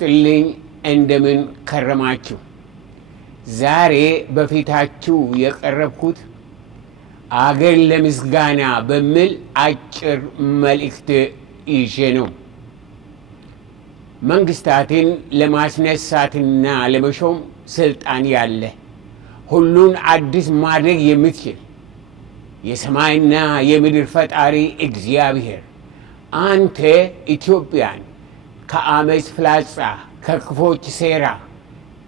ይስጥልኝ እንደምን ከረማችሁ። ዛሬ በፊታችሁ የቀረብኩት አገር ለምስጋና በሚል አጭር መልእክት ይዤ ነው። መንግስታትን ለማስነሳትና ለመሾም ስልጣን ያለ ሁሉን አዲስ ማድረግ የምትችል የሰማይና የምድር ፈጣሪ እግዚአብሔር አንተ ኢትዮጵያን ከአመፅ ፍላጻ፣ ከክፎች ሴራ፣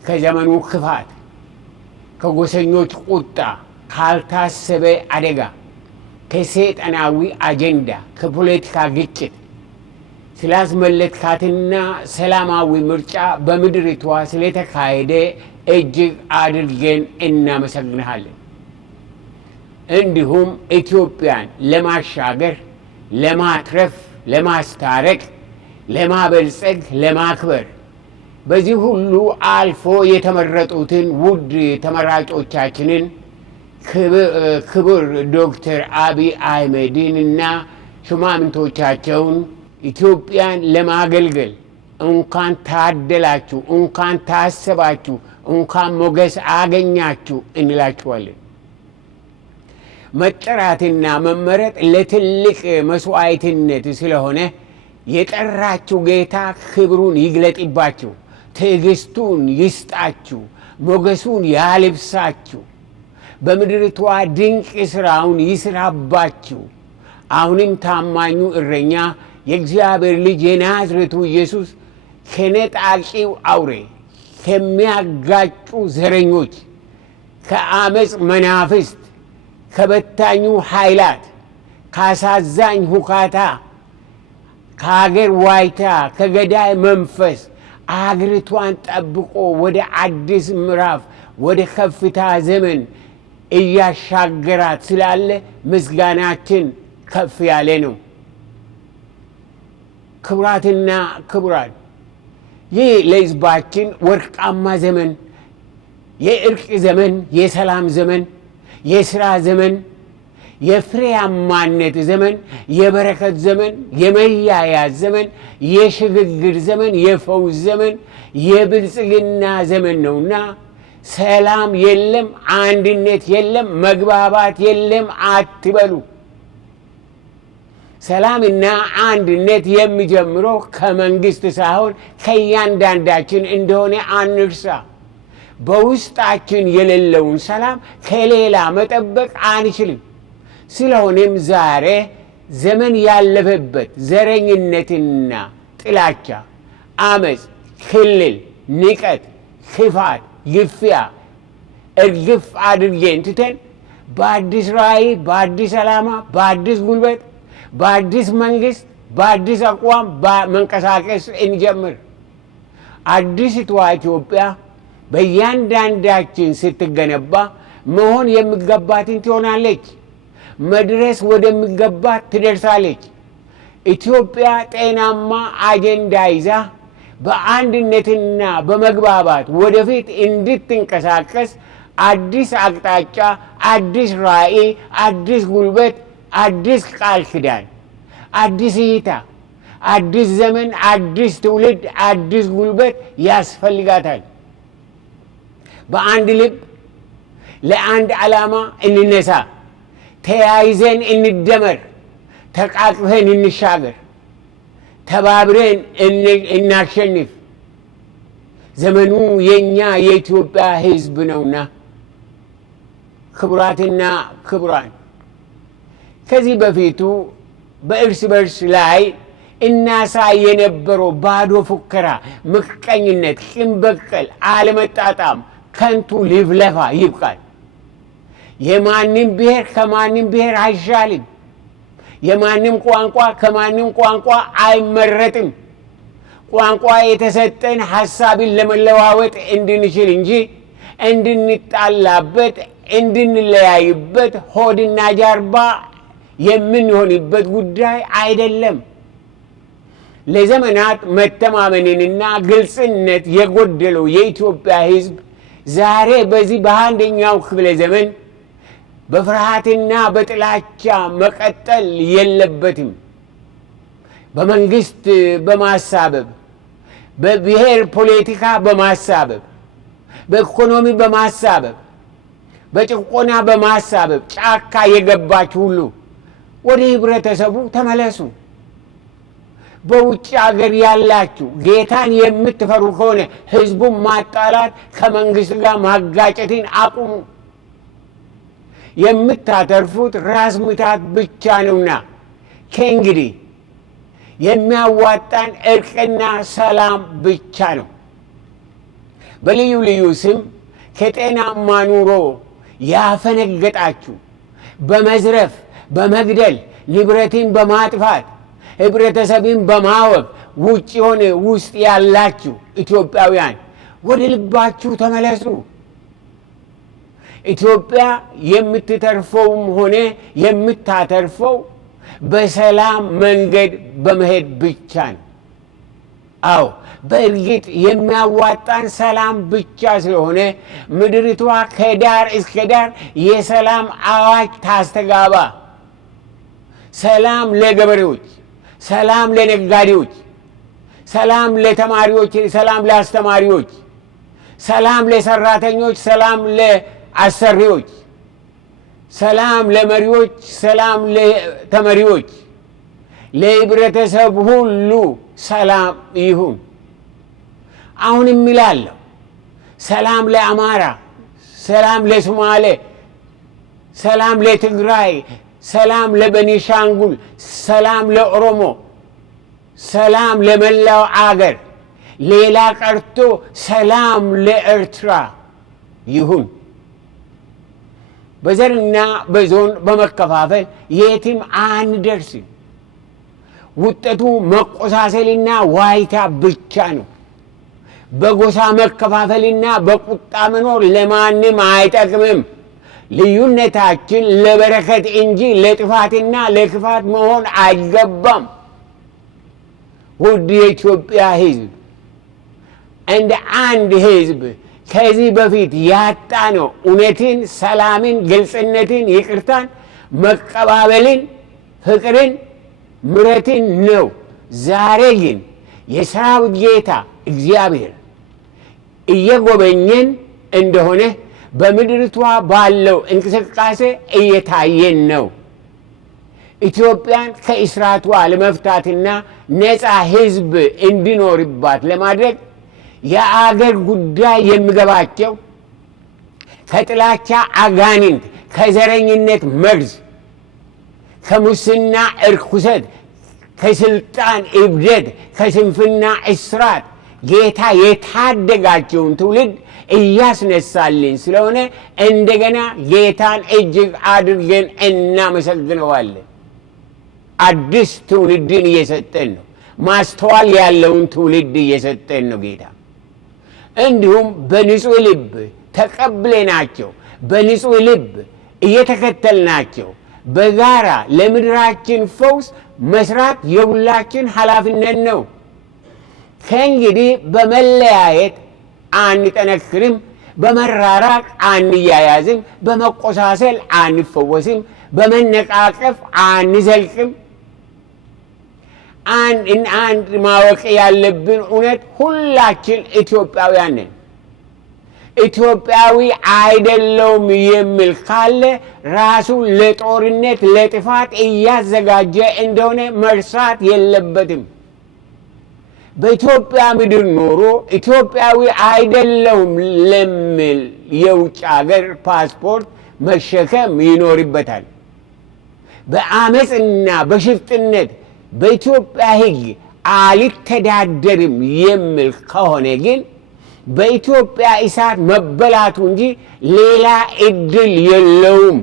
ከዘመኑ ክፋት፣ ከጎሰኞች ቁጣ፣ ካልታሰበ አደጋ፣ ከሰይጣናዊ አጀንዳ፣ ከፖለቲካ ግጭት ስላስመለጥካትና ሰላማዊ ምርጫ በምድሪቷ ስለተካሄደ እጅግ አድርገን እናመሰግንሃለን። እንዲሁም ኢትዮጵያን ለማሻገር፣ ለማትረፍ፣ ለማስታረቅ፣ ለማበልጸግ፣ ለማክበር በዚህ ሁሉ አልፎ የተመረጡትን ውድ ተመራጮቻችንን ክቡር ዶክተር አብይ አህመድንና ሹማምንቶቻቸውን ኢትዮጵያን ለማገልገል እንኳን ታደላችሁ፣ እንኳን ታሰባችሁ፣ እንኳን ሞገስ አገኛችሁ እንላችኋለን። መጠራትና መመረጥ ለትልቅ መስዋዕትነት ስለሆነ የጠራችሁ ጌታ ክብሩን ይግለጥባችሁ፣ ትዕግስቱን ይስጣችሁ፣ ሞገሱን ያልብሳችሁ፣ በምድርቷ ድንቅ ሥራውን ይስራባችሁ። አሁንም ታማኙ እረኛ የእግዚአብሔር ልጅ የናዝሬቱ ኢየሱስ ከነጣቂው አውሬ፣ ከሚያጋጩ ዘረኞች፣ ከአመፅ መናፍስት፣ ከበታኙ ኃይላት፣ ካሳዛኝ ሁካታ፣ ከአገር ዋይታ፣ ከገዳይ መንፈስ አገሪቷን ጠብቆ ወደ አዲስ ምዕራፍ፣ ወደ ከፍታ ዘመን እያሻገራት ስላለ ምስጋናችን ከፍ ያለ ነው። ክቡራትና ክቡራን፣ ይህ ለሕዝባችን ወርቃማ ዘመን፣ የእርቅ ዘመን፣ የሰላም ዘመን፣ የሥራ ዘመን፣ የፍሬያማነት ዘመን፣ የበረከት ዘመን፣ የመያያዝ ዘመን፣ የሽግግር ዘመን፣ የፈውስ ዘመን፣ የብልጽግና ዘመን ነውና ሰላም የለም፣ አንድነት የለም፣ መግባባት የለም አትበሉ። ሰላምና አንድነት የሚጀምረው ከመንግስት ሳይሆን ከእያንዳንዳችን እንደሆነ አንርሳ። በውስጣችን የሌለውን ሰላም ከሌላ መጠበቅ አንችልም። ስለሆነም ዛሬ ዘመን ያለፈበት ዘረኝነትና ጥላቻ፣ አመፅ፣ ክልል፣ ንቀት፣ ክፋት፣ ግፊያ እርግፍ አድርገን ትተን በአዲስ ራዕይ፣ በአዲስ ዓላማ፣ በአዲስ ጉልበት፣ በአዲስ መንግስት፣ በአዲስ አቋም መንቀሳቀስ እንጀምር። አዲስቷ ኢትዮጵያ በእያንዳንዳችን ስትገነባ መሆን የሚገባትን ትሆናለች። መድረስ ወደሚገባት ትደርሳለች። ኢትዮጵያ ጤናማ አጀንዳ ይዛ በአንድነትና በመግባባት ወደፊት እንድትንቀሳቀስ አዲስ አቅጣጫ፣ አዲስ ራዕይ፣ አዲስ ጉልበት፣ አዲስ ቃል ኪዳን፣ አዲስ እይታ፣ አዲስ ዘመን፣ አዲስ ትውልድ፣ አዲስ ጉልበት ያስፈልጋታል። በአንድ ልብ ለአንድ ዓላማ እንነሳ። ተያይዘን እንደመር፣ ተቃቅፈን እንሻገር፣ ተባብረን እናሸንፍ። ዘመኑ የኛ የኢትዮጵያ ሕዝብ ነውና። ክቡራትና ክቡራን፣ ከዚህ በፊቱ በእርስ በርስ ላይ እናሳይ የነበረው ባዶ ፉከራ፣ ምቀኝነት፣ ቂም በቀል፣ አለመጣጣም፣ ከንቱ ልፍለፋ ይብቃል። የማንም ብሔር ከማንም ብሔር አይሻልም። የማንም ቋንቋ ከማንም ቋንቋ አይመረጥም። ቋንቋ የተሰጠን ሐሳብን ለመለዋወጥ እንድንችል እንጂ እንድንጣላበት፣ እንድንለያይበት፣ ሆድና ጀርባ የምንሆንበት ጉዳይ አይደለም። ለዘመናት መተማመንንና ግልጽነት የጎደለው የኢትዮጵያ ሕዝብ ዛሬ በዚህ በአንደኛው ክፍለ ዘመን በፍርሃትና በጥላቻ መቀጠል የለበትም። በመንግስት በማሳበብ በብሔር ፖለቲካ በማሳበብ በኢኮኖሚ በማሳበብ በጭቆና በማሳበብ ጫካ የገባችሁ ሁሉ ወደ ህብረተሰቡ ተመለሱ። በውጭ ሀገር ያላችሁ ጌታን የምትፈሩ ከሆነ ህዝቡን ማጣላት ከመንግስት ጋር ማጋጨትን አቁሙ። የምታተርፉት ራስ ምታት ብቻ ነውና ከእንግዲህ የሚያዋጣን እርቅና ሰላም ብቻ ነው። በልዩ ልዩ ስም ከጤናማ ኑሮ ያፈነገጣችሁ በመዝረፍ በመግደል ንብረትን በማጥፋት ህብረተሰብን በማወቅ ውጭ ሆነ ውስጥ ያላችሁ ኢትዮጵያውያን ወደ ልባችሁ ተመለሱ። ኢትዮጵያ የምትተርፈውም ሆነ የምታተርፈው በሰላም መንገድ በመሄድ ብቻ ነው። አዎ በእርግጥ የሚያዋጣን ሰላም ብቻ ስለሆነ ምድሪቷ ከዳር እስከ ዳር የሰላም አዋጅ ታስተጋባ። ሰላም ለገበሬዎች፣ ሰላም ለነጋዴዎች፣ ሰላም ለተማሪዎች፣ ሰላም ለአስተማሪዎች፣ ሰላም ለሰራተኞች፣ ሰላም ለአሰሪዎች፣ ሰላም ለመሪዎች፣ ሰላም ለተመሪዎች፣ ለህብረተሰብ ሁሉ ሰላም ይሁን። አሁንም እላለሁ ሰላም ለአማራ፣ ሰላም ለሶማሌ፣ ሰላም ለትግራይ፣ ሰላም ለቤኒሻንጉል፣ ሰላም ለኦሮሞ፣ ሰላም ለመላው አገር፣ ሌላ ቀርቶ ሰላም ለኤርትራ ይሁን። በዘርና በዞን በመከፋፈል የትም አንደርስም። ውጤቱ መቆሳሰልና ዋይታ ብቻ ነው። በጎሳ መከፋፈልና በቁጣ መኖር ለማንም አይጠቅምም። ልዩነታችን ለበረከት እንጂ ለጥፋትና ለክፋት መሆን አይገባም። ውድ የኢትዮጵያ ህዝብ፣ እንደ አንድ ህዝብ ከዚህ በፊት ያጣነው እውነትን፣ ሰላምን፣ ግልጽነትን፣ ይቅርታን፣ መቀባበልን፣ ፍቅርን፣ ምሕረትን ነው። ዛሬ ግን የሰራዊት ጌታ እግዚአብሔር እየጎበኘን እንደሆነ በምድርቷ ባለው እንቅስቃሴ እየታየን ነው። ኢትዮጵያን ከእስራቷ ለመፍታትና ነፃ ህዝብ እንዲኖርባት ለማድረግ የአገር ጉዳይ የሚገባቸው ከጥላቻ አጋንንት፣ ከዘረኝነት መርዝ፣ ከሙስና እርኩሰት፣ ከስልጣን እብደት፣ ከስንፍና እስራት ጌታ የታደጋቸውን ትውልድ እያስነሳልን ስለሆነ እንደገና ጌታን እጅግ አድርገን እናመሰግነዋለን። አዲስ ትውልድን እየሰጠን ነው። ማስተዋል ያለውን ትውልድ እየሰጠን ነው ጌታ። እንዲሁም በንጹህ ልብ ተቀብለናቸው በንጹህ ልብ እየተከተልናቸው በጋራ ለምድራችን ፈውስ መስራት የሁላችን ኃላፊነት ነው። ከእንግዲህ በመለያየት አንጠነክርም፣ በመራራቅ አንያያዝም፣ በመቆሳሰል አንፈወስም፣ በመነቃቀፍ አንዘልቅም። አንድ ማወቅ ያለብን እውነት ሁላችን ኢትዮጵያውያን ነን። ኢትዮጵያዊ አይደለውም የሚል ካለ ራሱ ለጦርነት ለጥፋት እያዘጋጀ እንደሆነ መርሳት የለበትም። በኢትዮጵያ ምድር ኖሮ ኢትዮጵያዊ አይደለውም ለሚል የውጭ ሀገር ፓስፖርት መሸከም ይኖርበታል። በአመፅና በሽፍጥነት በኢትዮጵያ ሕግ አልተዳደርም የሚል ከሆነ ግን በኢትዮጵያ እሳት መበላቱ እንጂ ሌላ እድል የለውም።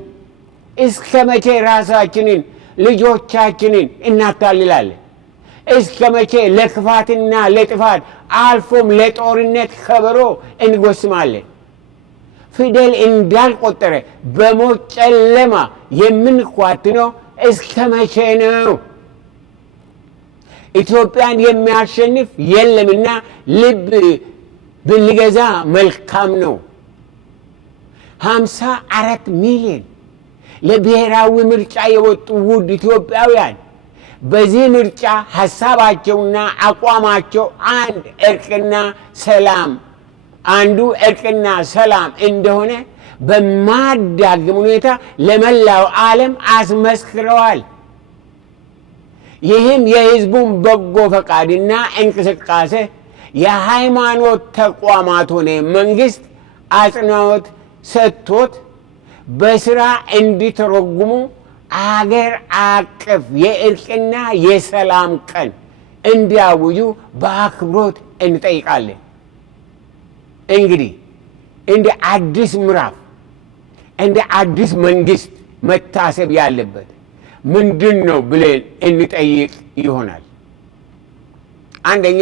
እስከ መቼ ራሳችንን ልጆቻችንን እናታልላለን? እስከ መቼ ለክፋትና ለጥፋት አልፎም ለጦርነት ከበሮ እንጎስማለን? ፊደል እንዳልቆጠረ በሞት ጨለማ የምንኳትነው እስከ መቼ ነው? ኢትዮጵያን የሚያሸንፍ የለምና ልብ ብንገዛ መልካም ነው። 54 ሚሊዮን ለብሔራዊ ምርጫ የወጡ ውድ ኢትዮጵያውያን በዚህ ምርጫ ሐሳባቸውና አቋማቸው አንዱ እርቅና ሰላም እንደሆነ በማያዳግም ሁኔታ ለመላው ዓለም አስመስክረዋል። ይህም የሕዝቡን በጎ ፈቃድና እንቅስቃሴ የሃይማኖት ተቋማት ሆነ መንግሥት አጽንዖት ሰጥቶት በሥራ እንዲተረጉሙ አገር አቀፍ የእርቅና የሰላም ቀን እንዲያውጁ በአክብሮት እንጠይቃለን። እንግዲህ እንደ አዲስ ምዕራፍ እንደ አዲስ መንግሥት መታሰብ ያለበት ምንድን ነው ብለን እንጠይቅ ይሆናል። አንደኛ፣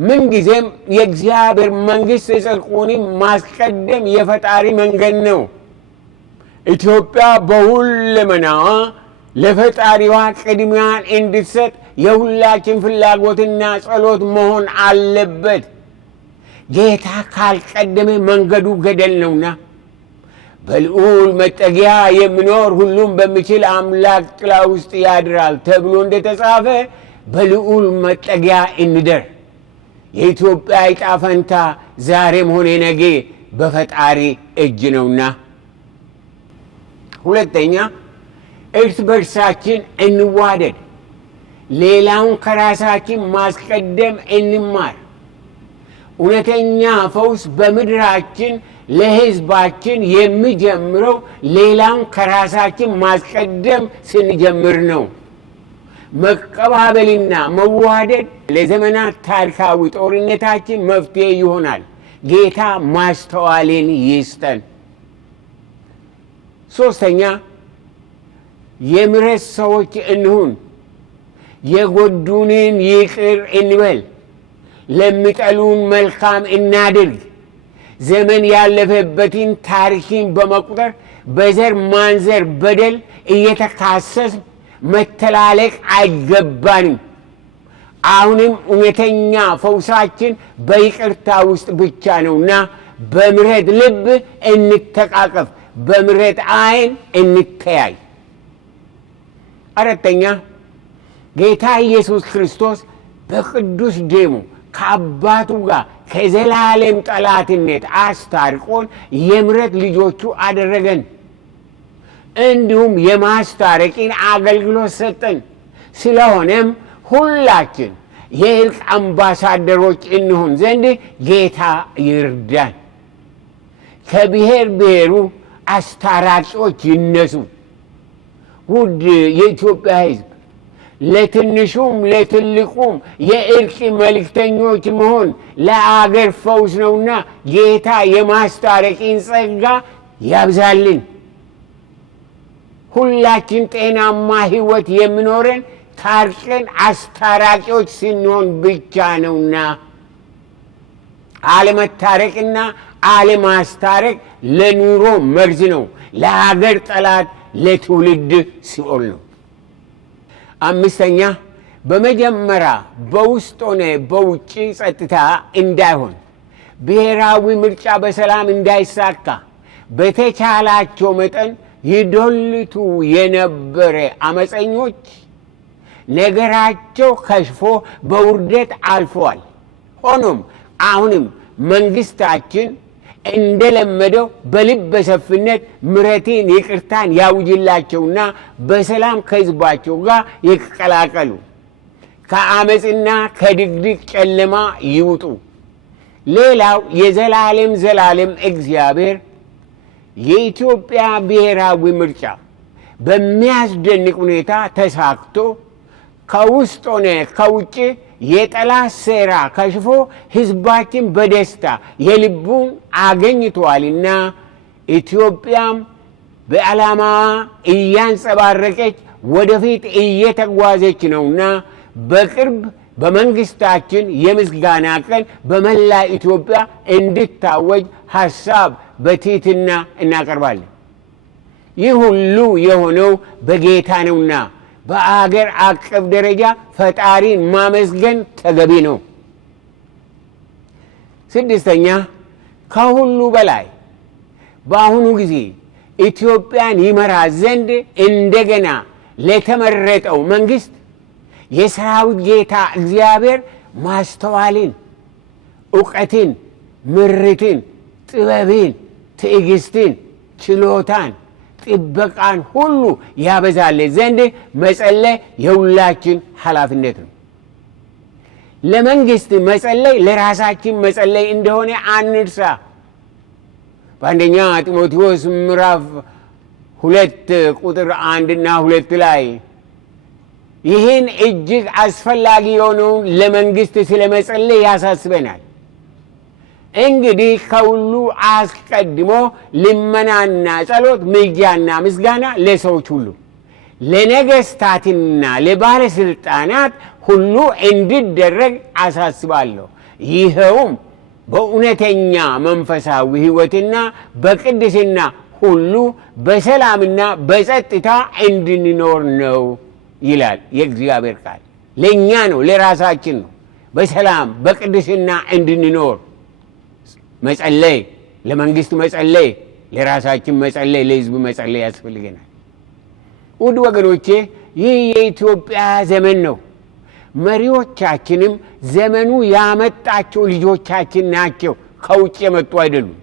ምንጊዜም የእግዚአብሔር መንግሥት ጽድቁን ማስቀደም የፈጣሪ መንገድ ነው። ኢትዮጵያ በሁለመናዋ ለፈጣሪዋ ቅድሚያን እንድትሰጥ የሁላችን ፍላጎትና ጸሎት መሆን አለበት። ጌታ ካልቀደመ መንገዱ ገደል ነውና በልዑል መጠጊያ የሚኖር ሁሉም በሚችል አምላክ ጥላ ውስጥ ያድራል ተብሎ እንደተጻፈ በልዑል መጠጊያ እንደር። የኢትዮጵያ ዕጣ ፈንታ ዛሬም ሆነ ነገ በፈጣሪ እጅ ነውና። ሁለተኛ፣ እርስ በርሳችን እንዋደድ። ሌላውን ከራሳችን ማስቀደም እንማር። እውነተኛ ፈውስ በምድራችን ለሕዝባችን የሚጀምረው ሌላውን ከራሳችን ማስቀደም ስንጀምር ነው። መቀባበልና መዋደድ ለዘመናት ታሪካዊ ጦርነታችን መፍትሄ ይሆናል። ጌታ ማስተዋልን ይስጠን። ሶስተኛ፣ የምሕረት ሰዎች እንሁን። የጎዱንን ይቅር እንበል። ለሚጠሉን መልካም እናድርግ። ዘመን ያለፈበትን ታሪክን በመቁጠር በዘር ማንዘር በደል እየተካሰስ መተላለቅ አይገባንም። አሁንም እውነተኛ ፈውሳችን በይቅርታ ውስጥ ብቻ ነውና በምሕረት ልብ እንተቃቀፍ፣ በምሕረት ዓይን እንተያይ። አራተኛ፣ ጌታ ኢየሱስ ክርስቶስ በቅዱስ ደሙ ከአባቱ ጋር ከዘላለም ጠላትነት አስታርቆን የምሕረት ልጆቹ አደረገን። እንዲሁም የማስታረቂን አገልግሎት ሰጠን። ስለሆነም ሁላችን የእርቅ አምባሳደሮች እንሆን ዘንድ ጌታ ይርዳን። ከብሔር ብሔሩ አስታራቂዎች ይነሱ። ውድ የኢትዮጵያ ሕዝብ፣ ለትንሹም ለትልቁም የእርቅ መልእክተኞች መሆን ለአገር ፈውስ ነውና ጌታ የማስታረቂን ጸጋ ያብዛልን። ሁላችን ጤናማ ሕይወት የሚኖረን ታርቀን አስታራቂዎች ስንሆን ብቻ ነውና አለመታረቅና አለማስታረቅ ለኑሮ መርዝ ነው፣ ለሀገር ጠላት፣ ለትውልድ ሲኦል ነው። አምስተኛ፣ በመጀመሪያ በውስጥ ሆነ በውጭ ጸጥታ እንዳይሆን፣ ብሔራዊ ምርጫ በሰላም እንዳይሳካ በተቻላቸው መጠን ይዶልቱ የነበረ አመፀኞች ነገራቸው ከሽፎ በውርደት አልፈዋል። ሆኖም አሁንም መንግስታችን እንደለመደው በልበ ሰፊነት ምሕረትን፣ ይቅርታን ያውጅላቸውና በሰላም ከሕዝባቸው ጋር ይቀላቀሉ፣ ከአመፅና ከድቅድቅ ጨለማ ይውጡ። ሌላው የዘላለም እግዚአብሔር የኢትዮጵያ ብሔራዊ ምርጫ በሚያስደንቅ ሁኔታ ተሳክቶ ከውስጥ ሆነ ከውጭ የጠላት ሴራ ከሽፎ ሕዝባችን በደስታ የልቡን አገኝተዋልና ኢትዮጵያም በዓላማዋ እያንጸባረቀች ወደፊት እየተጓዘች ነውና በቅርብ በመንግስታችን የምስጋና ቀን በመላ ኢትዮጵያ እንድታወጅ ሐሳብ በትሕትና እናቀርባለን። ይህ ሁሉ የሆነው በጌታ ነውና በአገር አቀፍ ደረጃ ፈጣሪን ማመስገን ተገቢ ነው። ስድስተኛ፣ ከሁሉ በላይ በአሁኑ ጊዜ ኢትዮጵያን ይመራ ዘንድ እንደገና ለተመረጠው መንግስት የሰራዊት ጌታ እግዚአብሔር ማስተዋልን፣ ዕውቀትን፣ ምርትን፣ ጥበብን፣ ትዕግስትን፣ ችሎታን፣ ጥበቃን ሁሉ ያበዛል ዘንድ መጸለይ የሁላችን ኃላፊነት ነው። ለመንግስት መጸለይ ለራሳችን መጸለይ እንደሆነ አንርሳ። በአንደኛ ጢሞቴዎስ ምዕራፍ 2 ቁጥር 1 እና 2 ላይ ይህን እጅግ አስፈላጊ የሆነውን ለመንግስት ስለመጸለይ ያሳስበናል። እንግዲህ ከሁሉ አስቀድሞ ልመናና ጸሎት፣ ምልጃና ምስጋና ለሰዎች ሁሉ ለነገስታትና ለባለስልጣናት ሁሉ እንዲደረግ አሳስባለሁ። ይኸውም በእውነተኛ መንፈሳዊ ሕይወትና በቅድስና ሁሉ በሰላምና በጸጥታ እንድንኖር ነው ይላል የእግዚአብሔር ቃል። ለእኛ ነው፣ ለራሳችን ነው። በሰላም በቅድስና እንድንኖር መጸለይ፣ ለመንግስት መጸለይ፣ ለራሳችን መጸለይ፣ ለህዝብ መጸለይ ያስፈልገናል። ውድ ወገኖቼ ይህ የኢትዮጵያ ዘመን ነው። መሪዎቻችንም ዘመኑ ያመጣቸው ልጆቻችን ናቸው፣ ከውጭ የመጡ አይደሉም።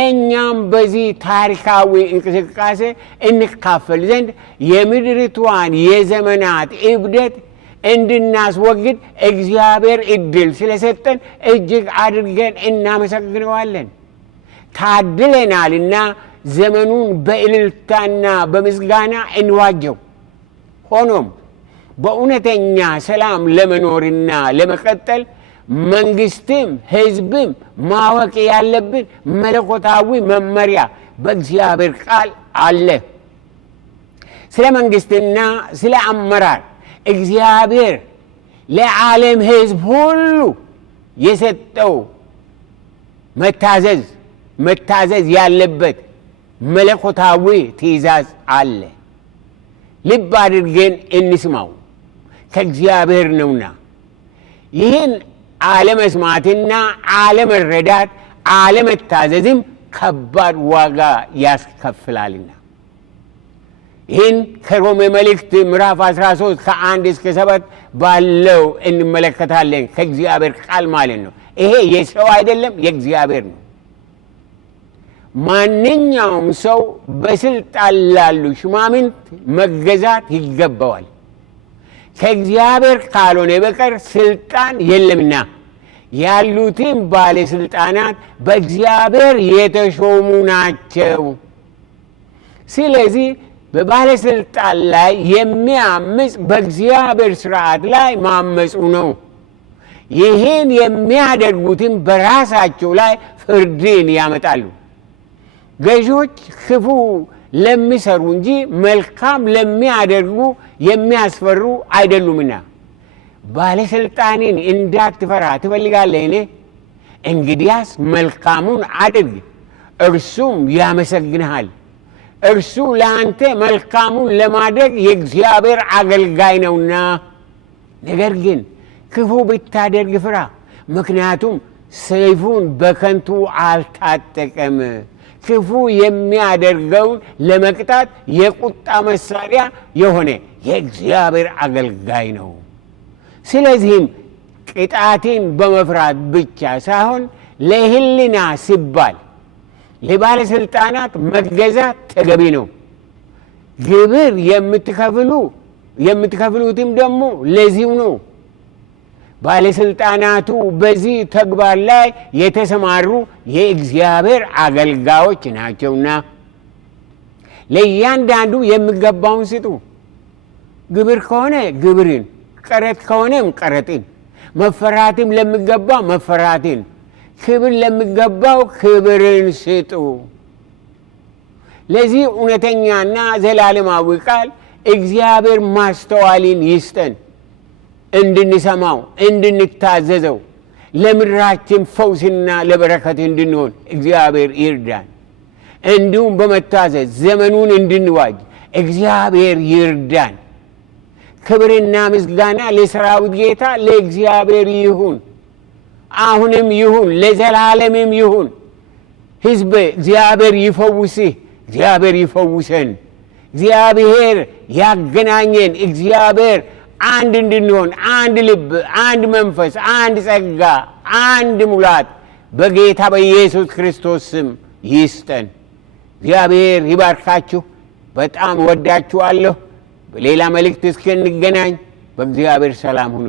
እኛም በዚህ ታሪካዊ እንቅስቃሴ እንካፈል ዘንድ የምድሪቷን የዘመናት እብደት እንድናስወግድ እግዚአብሔር ዕድል ስለሰጠን እጅግ አድርገን እናመሰግነዋለን። ታድለናልና ዘመኑን በእልልታና በምስጋና እንዋጀው። ሆኖም በእውነተኛ ሰላም ለመኖርና ለመቀጠል መንግስትም ህዝብም ማወቅ ያለብን መለኮታዊ መመሪያ በእግዚአብሔር ቃል አለ። ስለ መንግስትና ስለ አመራር እግዚአብሔር ለዓለም ህዝብ ሁሉ የሰጠው መታዘዝ ያለበት መለኮታዊ ትእዛዝ አለ። ልብ አድርገን እንስማው፣ ከእግዚአብሔር ነውና። ይህን አለመስማትና አለመረዳት፣ አለመታዘዝም ከባድ ዋጋ ያስከፍላልና። ይህን ከሮሜ መልእክት ምዕራፍ 13 ከ1 እስከ 7 ባለው እንመለከታለን። ከእግዚአብሔር ቃል ማለት ነው። ይሄ የሰው አይደለም፣ የእግዚአብሔር ነው። ማንኛውም ሰው በስልጣን ላሉ ሹማምንት መገዛት ይገባዋል፣ ከእግዚአብሔር ካልሆነ በቀር ስልጣን የለምና። ያሉትም ባለስልጣናት በእግዚአብሔር የተሾሙ ናቸው። ስለዚህ በባለስልጣን ላይ የሚያምፅ በእግዚአብሔር ሥርዓት ላይ ማመፁ ነው። ይህን የሚያደርጉትም በራሳቸው ላይ ፍርድን ያመጣሉ። ገዢዎች ክፉ ለሚሰሩ እንጂ መልካም ለሚያደርጉ የሚያስፈሩ አይደሉምና። ባለስልጣንን እንዳትፈራ ትፈልጋለህን? እንግዲያስ መልካሙን አድርግ፣ እርሱም ያመሰግንሃል። እርሱ ለአንተ መልካሙን ለማድረግ የእግዚአብሔር አገልጋይ ነውና። ነገር ግን ክፉ ብታደርግ ፍራ፣ ምክንያቱም ሰይፉን በከንቱ አልታጠቀም። ክፉ የሚያደርገውን ለመቅጣት የቁጣ መሳሪያ የሆነ የእግዚአብሔር አገልጋይ ነው። ስለዚህም ቅጣትን በመፍራት ብቻ ሳይሆን ለሕሊና ሲባል ለባለስልጣናት መገዛት ተገቢ ነው። ግብር የምትከፍሉትም ደግሞ ለዚሁ ነው። ባለስልጣናቱ በዚህ ተግባር ላይ የተሰማሩ የእግዚአብሔር አገልጋዮች ናቸውና ለእያንዳንዱ የሚገባውን ስጡ። ግብር ከሆነ ግብርን፣ ቀረጥ ከሆነም ቀረጥን፣ መፈራትም ለሚገባ መፈራትን፣ ክብር ለሚገባው ክብርን ስጡ። ለዚህ እውነተኛና ዘላለማዊ ቃል እግዚአብሔር ማስተዋልን ይስጠን፣ እንድንሰማው፣ እንድንታዘዘው፣ ለምድራችን ፈውስና ለበረከት እንድንሆን እግዚአብሔር ይርዳን። እንዲሁም በመታዘዝ ዘመኑን እንድንዋጅ እግዚአብሔር ይርዳን። ክብርና ምስጋና ለሰራዊት ጌታ ለእግዚአብሔር ይሁን፣ አሁንም ይሁን፣ ለዘላለምም ይሁን። ሕዝብ እግዚአብሔር ይፈውስህ፣ እግዚአብሔር ይፈውሰን፣ እግዚአብሔር ያገናኘን፣ እግዚአብሔር አንድ እንድንሆን አንድ ልብ፣ አንድ መንፈስ፣ አንድ ጸጋ፣ አንድ ሙላት በጌታ በኢየሱስ ክርስቶስ ስም ይስጠን። እግዚአብሔር ይባርካችሁ። በጣም ወዳችኋለሁ። በሌላ መልእክት እስክንገናኝ በእግዚአብሔር ሰላም ሁኑ።